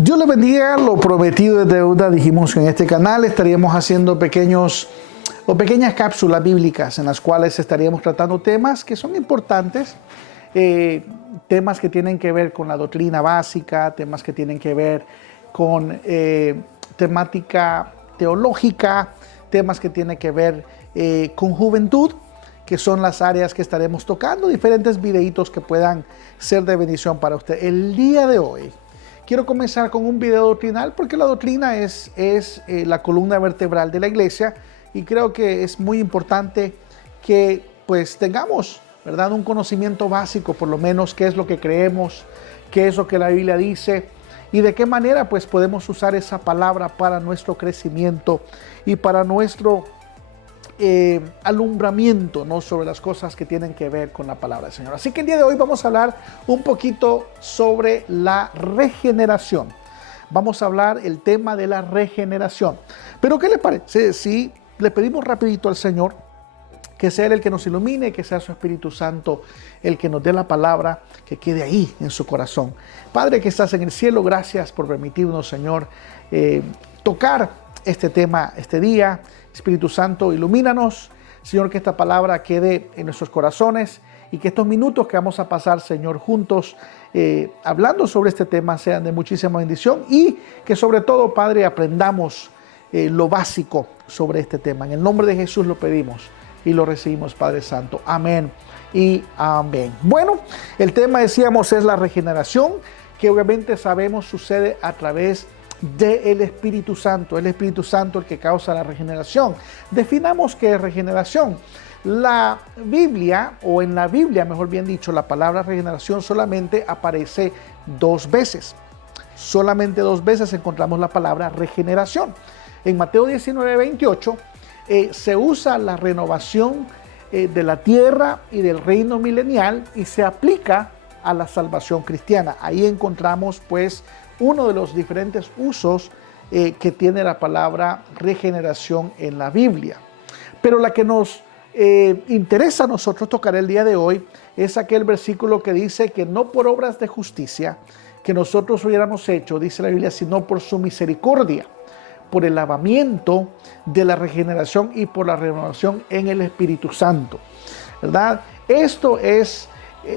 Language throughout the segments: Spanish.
Dios le bendiga, lo prometido es deuda. Dijimos que en este canal estaríamos haciendo pequeñas cápsulas bíblicas en las cuales estaríamos tratando temas que son importantes, temas que tienen que ver con la doctrina básica, temas que tienen que ver con temática teológica, temas que tienen que ver con juventud, que son las áreas que estaremos tocando, diferentes videitos que puedan ser de bendición para usted. El día de hoy quiero comenzar con un video doctrinal porque la doctrina es la columna vertebral de la iglesia y creo que es muy importante que pues tengamos, ¿verdad?, un conocimiento básico, por lo menos qué es lo que creemos, qué es lo que la Biblia dice y de qué manera pues podemos usar esa palabra para nuestro crecimiento y para nuestro alumbramiento, ¿no?, sobre las cosas que tienen que ver con la palabra del Señor. Así que el día de hoy vamos a hablar un poquito sobre la regeneración. Vamos a hablar el tema de la regeneración. Pero ¿qué le parece si le pedimos rapidito al Señor que sea Él el que nos ilumine, que sea su Espíritu Santo el que nos dé la palabra, que quede ahí en su corazón? Padre que estás en el cielo, gracias por permitirnos, Señor, tocar este tema este día. Espíritu Santo, ilumínanos, Señor, que esta palabra quede en nuestros corazones y que estos minutos que vamos a pasar, Señor, juntos hablando sobre este tema sean de muchísima bendición y que sobre todo, Padre, aprendamos lo básico sobre este tema. En el nombre de Jesús lo pedimos y lo recibimos, Padre Santo. Amén y amén. Bueno, el tema, decíamos, es la regeneración, que obviamente sabemos sucede a través del Espíritu Santo. El Espíritu Santo el que causa la regeneración. Definamos qué es regeneración. La Biblia, o en la Biblia, mejor bien dicho, la palabra regeneración solamente aparece dos veces. Solamente dos veces encontramos la palabra regeneración. En Mateo 19:28 se usa la renovación de la tierra y del reino milenial y se aplica a la salvación cristiana. Ahí encontramos pues uno de los diferentes usos que tiene la palabra regeneración en la Biblia. Pero la que nos interesa a nosotros tocar el día de hoy es aquel versículo que dice que no por obras de justicia que nosotros hubiéramos hecho, dice la Biblia, sino por su misericordia, por el lavamiento de la regeneración y por la renovación en el Espíritu Santo, ¿verdad? Esto es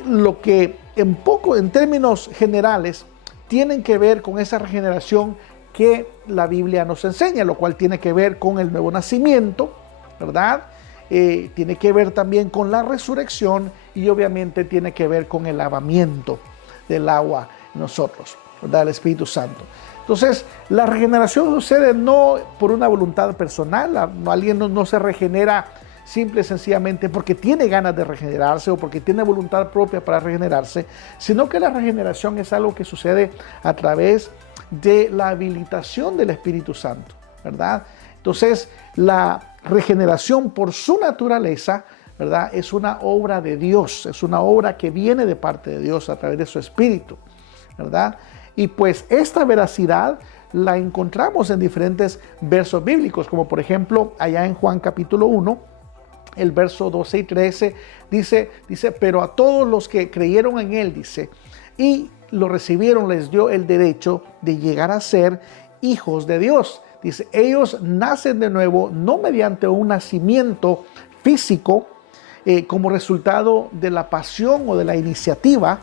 lo que en términos generales tienen que ver con esa regeneración que la Biblia nos enseña, lo cual tiene que ver con el nuevo nacimiento, ¿verdad? Tiene que ver también con la resurrección y obviamente tiene que ver con el lavamiento del agua en nosotros, ¿verdad? El Espíritu Santo. Entonces, la regeneración sucede no por una voluntad personal, alguien no se regenera simple y sencillamente porque tiene ganas de regenerarse o porque tiene voluntad propia para regenerarse, sino que la regeneración es algo que sucede a través de la habilitación del Espíritu Santo, ¿verdad? Entonces, la regeneración por su naturaleza, ¿verdad?, es una obra de Dios, es una obra que viene de parte de Dios a través de su Espíritu, ¿verdad? Y pues esta veracidad la encontramos en diferentes versos bíblicos, como por ejemplo allá en Juan capítulo 1, el verso 12 y 13, dice, pero a todos los que creyeron en él, dice, y lo recibieron, les dio el derecho de llegar a ser hijos de Dios. Dice, ellos nacen de nuevo, no mediante un nacimiento físico, como resultado de la pasión o de la iniciativa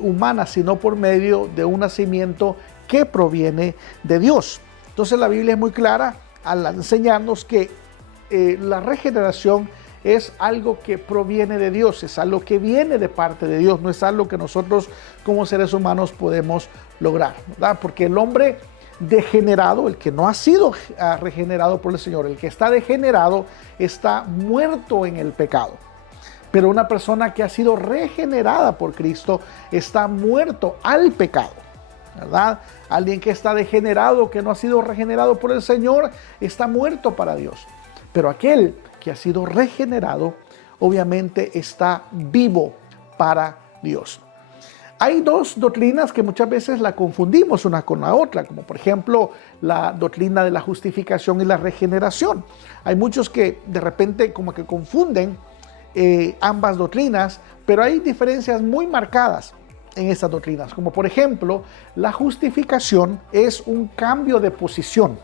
humana, sino por medio de un nacimiento que proviene de Dios. Entonces la Biblia es muy clara al enseñarnos que la regeneración es algo que proviene de Dios, es algo que viene de parte de Dios, no es algo que nosotros como seres humanos podemos lograr, ¿verdad? Porque el hombre degenerado, el que no ha sido regenerado por el Señor, el que está degenerado, está muerto en el pecado. Pero una persona que ha sido regenerada por Cristo está muerto al pecado, ¿verdad? Alguien que está degenerado, que no ha sido regenerado por el Señor, está muerto para Dios. Pero aquel que ha sido regenerado, obviamente está vivo para Dios. Hay dos doctrinas que muchas veces la confundimos una con la otra, como por ejemplo la doctrina de la justificación y la regeneración. Hay muchos que de repente como que confunden ambas doctrinas, pero hay diferencias muy marcadas en estas doctrinas, como por ejemplo, la justificación es un cambio de posición,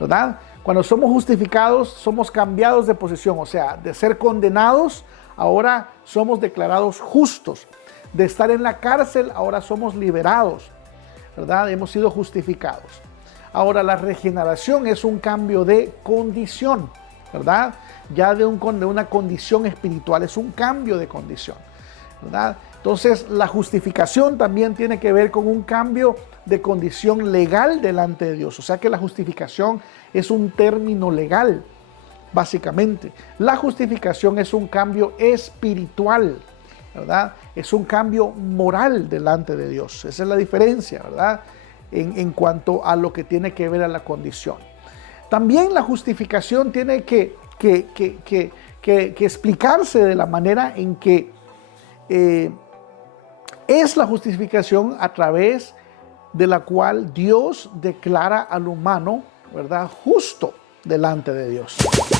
¿verdad? Cuando somos justificados, somos cambiados de posición, o sea, de ser condenados, ahora somos declarados justos. De estar en la cárcel, ahora somos liberados, ¿verdad? Hemos sido justificados. Ahora, la regeneración es un cambio de condición, ¿verdad? Ya de una condición espiritual, es un cambio de condición, ¿verdad? Entonces, la justificación también tiene que ver con un cambio de condición legal delante de Dios. O sea que la justificación es un término legal, básicamente. La justificación es un cambio espiritual, ¿verdad? Es un cambio moral delante de Dios. Esa es la diferencia, ¿verdad? En cuanto a lo que tiene que ver a la condición. También la justificación tiene que explicarse de la manera en que es la justificación a través de la cual Dios declara al humano, ¿verdad?, justo delante de Dios,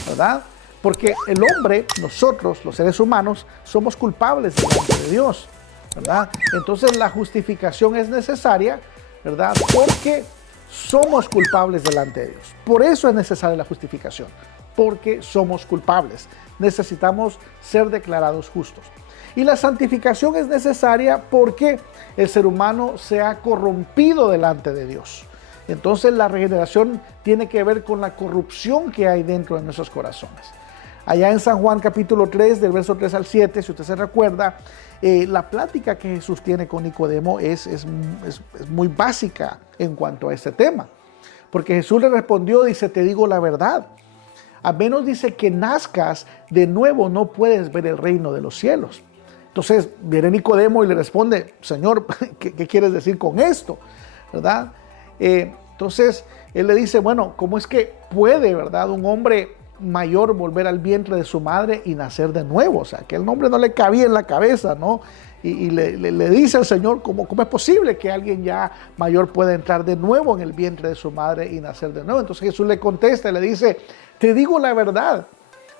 ¿verdad? Porque el hombre, nosotros, los seres humanos, somos culpables delante de Dios, ¿verdad? Entonces la justificación es necesaria, ¿verdad? Porque somos culpables delante de Dios. Por eso es necesaria la justificación, porque somos culpables. Necesitamos ser declarados justos. Y la santificación es necesaria porque el ser humano se ha corrompido delante de Dios. Entonces la regeneración tiene que ver con la corrupción que hay dentro de nuestros corazones. Allá en San Juan capítulo 3, del verso 3 al 7, si usted se recuerda, la plática que Jesús tiene con Nicodemo es muy básica en cuanto a este tema. Porque Jesús le respondió, dice, te digo la verdad. A menos dice que nazcas de nuevo, no puedes ver el reino de los cielos. Entonces viene Nicodemo y le responde, Señor, ¿qué quieres decir con esto? ¿Verdad? Entonces él le dice, bueno, ¿cómo es que puede, verdad, un hombre mayor volver al vientre de su madre y nacer de nuevo? O sea, que el nombre no le cabía en la cabeza, ¿no? Y le dice al Señor, ¿cómo es posible que alguien ya mayor pueda entrar de nuevo en el vientre de su madre y nacer de nuevo? Entonces Jesús le contesta y le dice, te digo la verdad,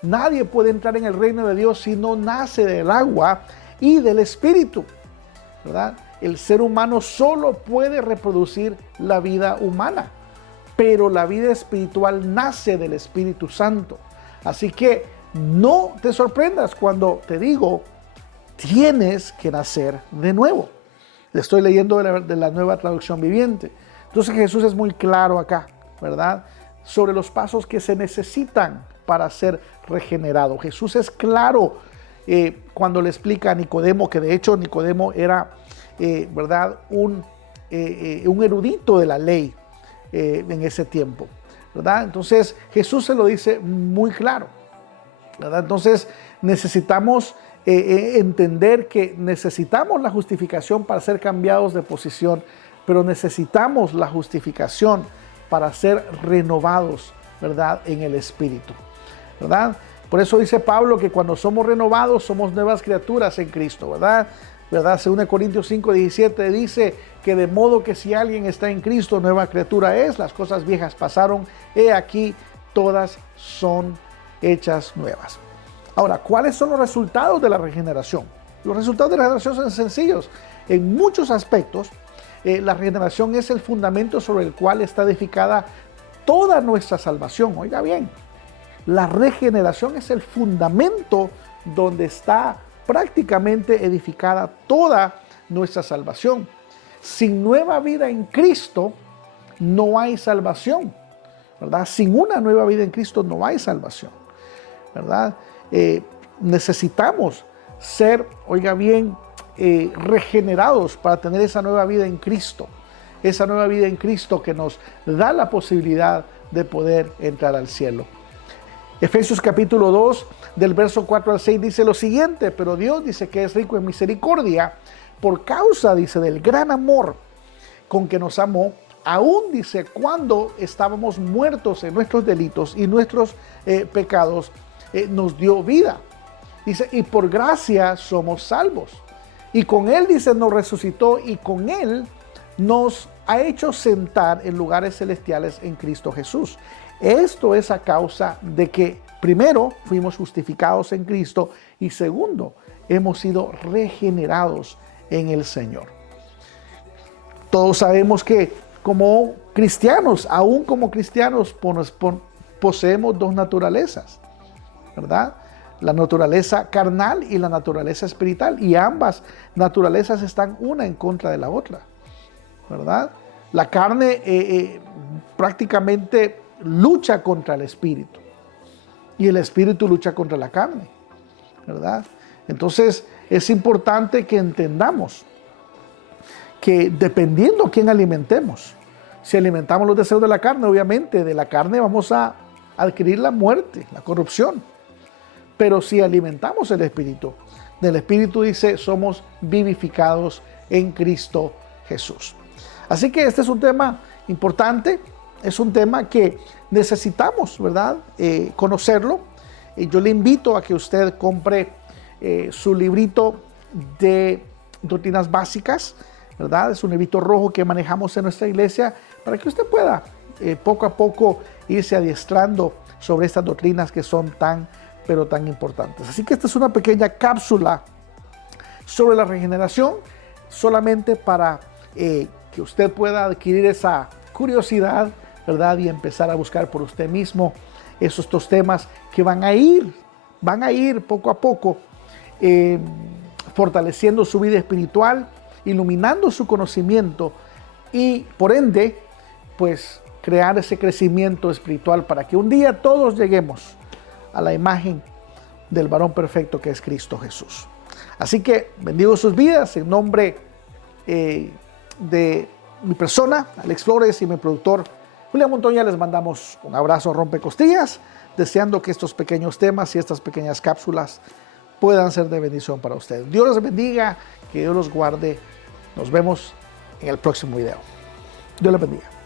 nadie puede entrar en el reino de Dios si no nace del agua y del Espíritu, ¿verdad? El ser humano solo puede reproducir la vida humana, pero la vida espiritual nace del Espíritu Santo. Así que no te sorprendas cuando te digo, tienes que nacer de nuevo. Le estoy leyendo de la Nueva Traducción Viviente. Entonces Jesús es muy claro acá, ¿verdad?, sobre los pasos que se necesitan para ser regenerado. Jesús es claro cuando le explica a Nicodemo, que de hecho Nicodemo era, ¿verdad?, un erudito de la ley en ese tiempo, ¿verdad? Entonces Jesús se lo dice muy claro, ¿verdad? Entonces necesitamos entender que necesitamos la justificación para ser cambiados de posición, pero necesitamos la justificación para ser renovados, ¿verdad?, en el Espíritu, ¿verdad? Por eso dice Pablo que cuando somos renovados somos nuevas criaturas en Cristo, ¿verdad? Según Corintios 5:17 dice que de modo que si alguien está en Cristo, nueva criatura es, las cosas viejas pasaron, he aquí, todas son hechas nuevas. Ahora, ¿cuáles son los resultados de la regeneración? Los resultados de la regeneración son sencillos. En muchos aspectos, la regeneración es el fundamento sobre el cual está edificada toda nuestra salvación. Oiga bien, la regeneración es el fundamento donde está prácticamente edificada toda nuestra salvación. Sin nueva vida en Cristo no hay salvación, ¿verdad? Sin una nueva vida en Cristo no hay salvación, ¿verdad? Necesitamos ser, oiga bien, regenerados para tener esa nueva vida en Cristo. Esa nueva vida en Cristo que nos da la posibilidad de poder entrar al cielo. Efesios capítulo 2, del verso 4 al 6 dice lo siguiente, pero Dios dice que es rico en misericordia por causa, dice, del gran amor con que nos amó, aún dice, cuando estábamos muertos en nuestros delitos y nuestros pecados, nos dio vida. Dice, y por gracia somos salvos. Y con Él, dice, nos resucitó y con Él nos ha hecho sentar en lugares celestiales en Cristo Jesús. Esto es a causa de que, primero, fuimos justificados en Cristo y segundo, hemos sido regenerados en el Señor. Todos sabemos que como cristianos, aún como cristianos, poseemos dos naturalezas, ¿verdad? La naturaleza carnal y la naturaleza espiritual, y ambas naturalezas están una en contra de la otra, ¿verdad? La carne prácticamente lucha contra el espíritu y el espíritu lucha contra la carne, ¿verdad? Entonces es importante que entendamos que dependiendo a quién alimentemos, si alimentamos los deseos de la carne, obviamente de la carne vamos a adquirir la muerte, la corrupción. Pero si alimentamos el Espíritu, del Espíritu dice, somos vivificados en Cristo Jesús. Así que este es un tema importante, es un tema que necesitamos, ¿verdad? Conocerlo. Yo le invito a que usted compre su librito de doctrinas básicas, ¿verdad? Es un librito rojo que manejamos en nuestra iglesia para que usted pueda poco a poco irse adiestrando sobre estas doctrinas que son pero tan importantes. Así que esta es una pequeña cápsula sobre la regeneración, solamente para que usted pueda adquirir esa curiosidad, ¿verdad? Y empezar a buscar por usted mismo estos temas que van a ir poco a poco fortaleciendo su vida espiritual, iluminando su conocimiento y por ende, pues crear ese crecimiento espiritual para que un día todos lleguemos a la imagen del varón perfecto que es Cristo Jesús. Así que bendigo sus vidas en nombre de mi persona, Alex Flores, y mi productor Julián Montoya. Les mandamos un abrazo rompecostillas, deseando que estos pequeños temas y estas pequeñas cápsulas puedan ser de bendición para ustedes. Dios los bendiga, que Dios los guarde. Nos vemos en el próximo video. Dios les bendiga.